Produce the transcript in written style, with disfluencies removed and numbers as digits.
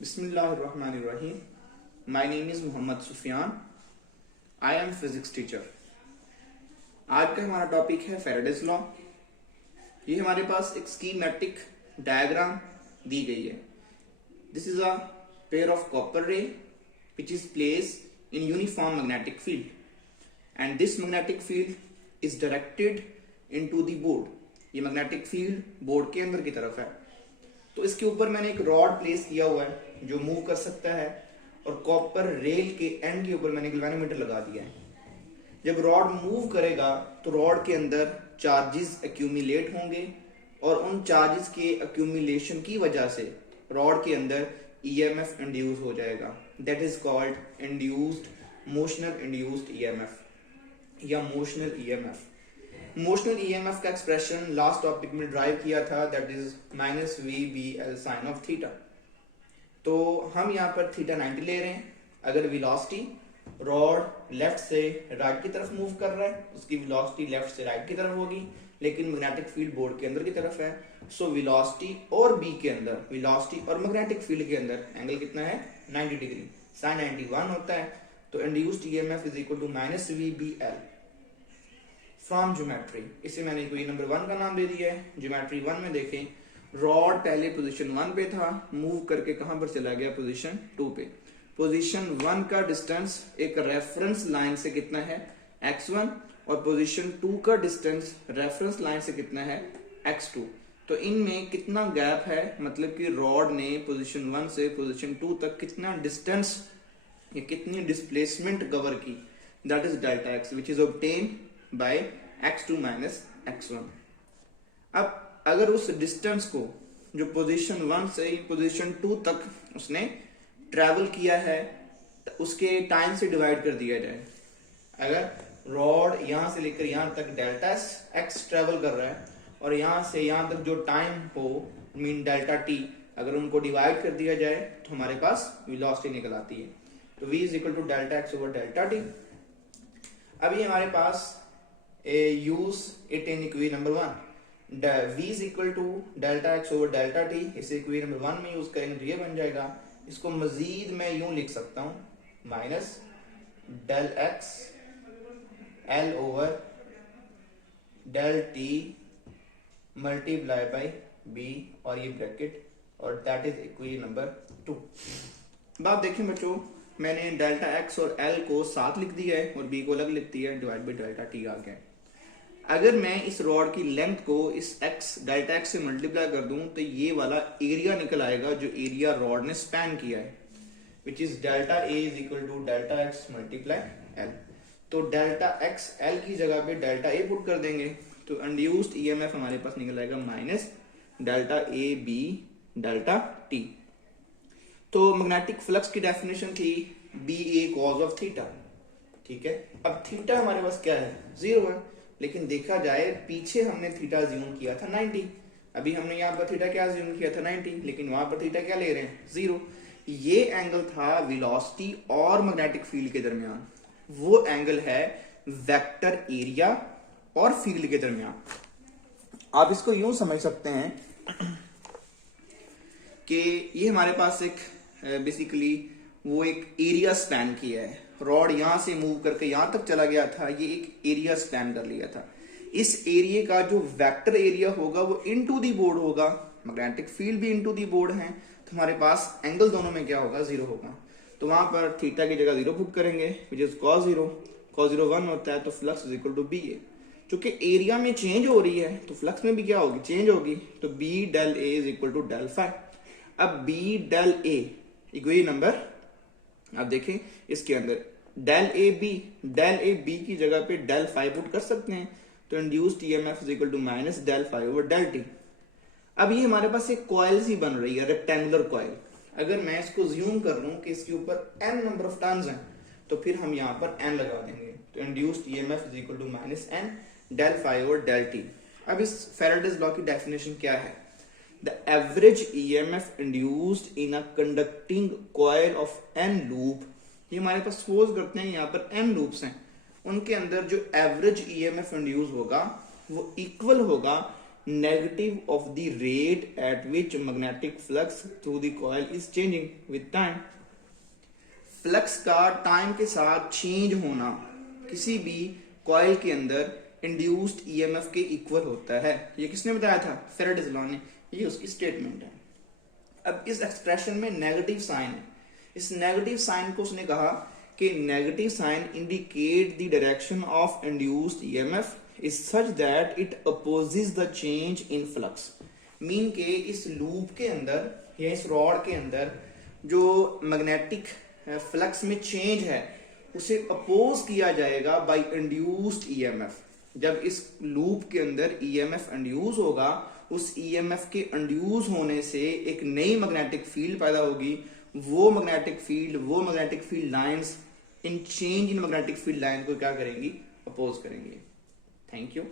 Bismillahirrahmanirrahim. My name is Mohammad Sufiyan. I am physics teacher. आज का हमारा टॉपिक है फेराडेज लॉ. ये हमारे पास एक स्कीमेटिक डायग्राम दी गई है. This is a pair of copper रे which is placed in uniform magnetic field, and this magnetic field is directed into the board. ये मैग्नेटिक फील्ड बोर्ड के अंदर की तरफ है. तो इसके ऊपर मैंने एक रॉड प्लेस किया हुआ है जो मूव कर सकता है, और कॉपर रेल के एंड के ऊपर मैंने गैल्वेनोमीटर लगा दिया है. जब रॉड मूव करेगा तो रॉड के अंदर चार्जेस एक्यूमुलेट होंगे, और उन चार्जेस के एक्यूमुलेशन की वजह से रॉड के अंदर ईएमएफ इंड्यूस हो जाएगा. That is called induced motional induced EMF या मोशनल ईएमएफ. मोशनल ईएमएफ का एक्सप्रेशन लास्ट टॉपिक में ड्राइव किया था, that is minus v B L sine of theta. तो हम यहाँ पर थीटा 90 ले रहे हैं. अगर वेलोसिटी रॉड लेफ्ट से राइट की तरफ मूव कर रहा है, उसकी वेलोसिटी लेफ्ट से राइट की तरफ होगी, लेकिन मैग्नेटिक फील्ड बोर्ड के अंदर की तरफ है. सो वेलोसिटी और बी के अंदर, वेलोसिटी और मैग्नेटिक फील्ड के अंदर एंगल कितना है? 90 डिग्री. साइन 91 होता है. तो induced EMF is equal to minus v B L from geometry. इसे मैंने इक्वेशन नंबर 1 का नाम दे दिया है. ज्योमेट्री 1 में देखें, रॉड पहले पोजीशन 1 पे था, मूव करके कहां पर चला गया? पोजीशन 2 पे. पोजीशन 1 का डिस्टेंस एक रेफरेंस लाइन से कितना है? x1. और पोजीशन 2 का डिस्टेंस रेफरेंस लाइन से कितना है? x2. तो इनमें कितना गैप है? मतलब कि रॉड ने पोजीशन 1 से पोजीशन 2 तक कितना डिस्टेंस या कितनी डिस्प्लेसमेंट कवर की? That is delta x which is obtained by x2 minus x1. अब अगर उस डिस्टेंस को जो पोजीशन 1 से पोजीशन 2 तक उसने ट्रैवल किया है, उसके टाइम से डिवाइड कर दिया जाए. अगर रॉड यहां से लेकर यहां तक डेल्टा x ट्रैवल कर रहा है, और यहां से यहां तक जो टाइम हो मीन डेल्टा t, अगर उनको डिवाइड कर दिया जाए तो हमारे पास वेलोसिटी निकल आती है. तो v is equal to delta x over delta t. अभी हमारे पास use it in equation number 1. v is equal to delta x over delta t. इसे इक्वेशन नंबर 1 में यूज करेंगे तो ये बन जाएगा. इसको मजीद मैं यूं लिख सकता हूं, minus del x l over del t multiply by b, और ये ब्रैकेट, और दैट इज इक्वेशन नंबर 2. अब आप देखें बच्चों, मैंने डेल्टा x और l को साथ लिख दिया है और b को अलग लिख दिया है. डिवाइड बाय डेल्टा t आ गया. अगर मैं इस रॉड की लेंथ को इस x डेल्टा x से मल्टीप्लाई कर दूं तो ये वाला एरिया निकल आएगा जो एरिया रॉड ने स्पैन किया है, which is delta a is equal to delta x multiply l. तो डेल्टा x l की जगह पे डेल्टा a पुट कर देंगे तो इंड्यूस्ड ईएमएफ हमारे पास निकल आएगा minus delta a b delta t. तो मैग्नेटिक फ्लक्स की डेफिनेशन थी B A cos of theta. ठीक है. अब थीटा हमारे पास क्या है? 0 है. लेकिन देखा जाए पीछे हमने थीटा ज्यूम किया था 90. अभी हमने यहाँ पर थीटा क्या ज्यूम किया था? 90. लेकिन वहां पर थीटा क्या ले रहे हैं? 0. ये एंगल था वेलोसिटी और मैग्नेटिक फील्ड के दरमियान. वो एंगल है वेक्टर एरिया और फील्ड के दरमियान. आप इसको यूं समझ सकते हैं कि ये हमारे पास एक बेसिकली वो एक एरिया स्पैन किया है. रॉड यहां से मूव करके यहां तक चला गया था, ये एक एरिया स्पैन कर लिया था. इस एरिया का जो वेक्टर एरिया होगा वो इनटू दी बोर्ड होगा. मैग्नेटिक फील्ड भी इनटू दी बोर्ड है, तो हमारे पास एंगल दोनों में क्या होगा? 0 होगा. तो वहां पर थीटा की जगह 0 पुट करेंगे, विच इज cos 0. cos 0 1 होता है, तो flux is equal to B A. क्योंकि एरिया में चेंज हो रही है तो फ्लक्स में भी क्या होगी? चेंज होगी. तो B del A is equal to del phi. अब B del A equation number, आप देखें इसके अंदर डेल ए बी की जगह पे डेल फाई पुट कर सकते हैं. तो induced EMF is equal to minus del phi over del t. अब ये हमारे पास एक कॉइल सी बन रही है, रेक्टेंगुलर कॉइल. अगर मैं इसको ज्यूम कर लूं कि इसके ऊपर n नंबर ऑफ टर्न्स हैं, तो फिर हम यहाँ पर n लगा देंगे. तो induced EMF is equal to minus n del phi over del t. अब इस फैराडेज लॉ की डेफिनेशन क्या है? The average EMF induced in a conducting coil of n loop. ये हमारे पास सपोज करते हैं यहाँ पर n लूप्स हैं, उनके अंदर जो एवरेज EMF इंड्यूस होगा वो इक्वल होगा negative of the rate at which magnetic flux through the coil is changing with time. Flux का टाइम के साथ चेंज होना किसी भी कॉइल के अंदर इंड्यूस्ड ईएमएफ के इक्वल होता है। ये किसने बताया था? फेराडेज लॉ ने। ये उसकी स्टेटमेंट है। अब इस एक्सप्रेशन में नेगेटिव साइन है। इस नेगेटिव साइन को उसने कहा कि negative sign indicate the direction of induced EMF is such that it opposes the change in flux. Mean के इस लूप के अंदर या इस रॉड के अंदर जो मैग्नेटिक फ्लक्स में चेंज है उसे अपोज किया जाएगा बाय इंड्यूस्ड ईएमएफ। जब इस लूप के अंदर ईएमएफ इंड्यूस होगा, उस ईएमएफ के इंड्यूस होने से एक नई मैग्नेटिक फील्ड पैदा होगी। वो magnetic field lines in change in magnetic field line को क्या करेंगी? अपोज करेंगे। Thank you.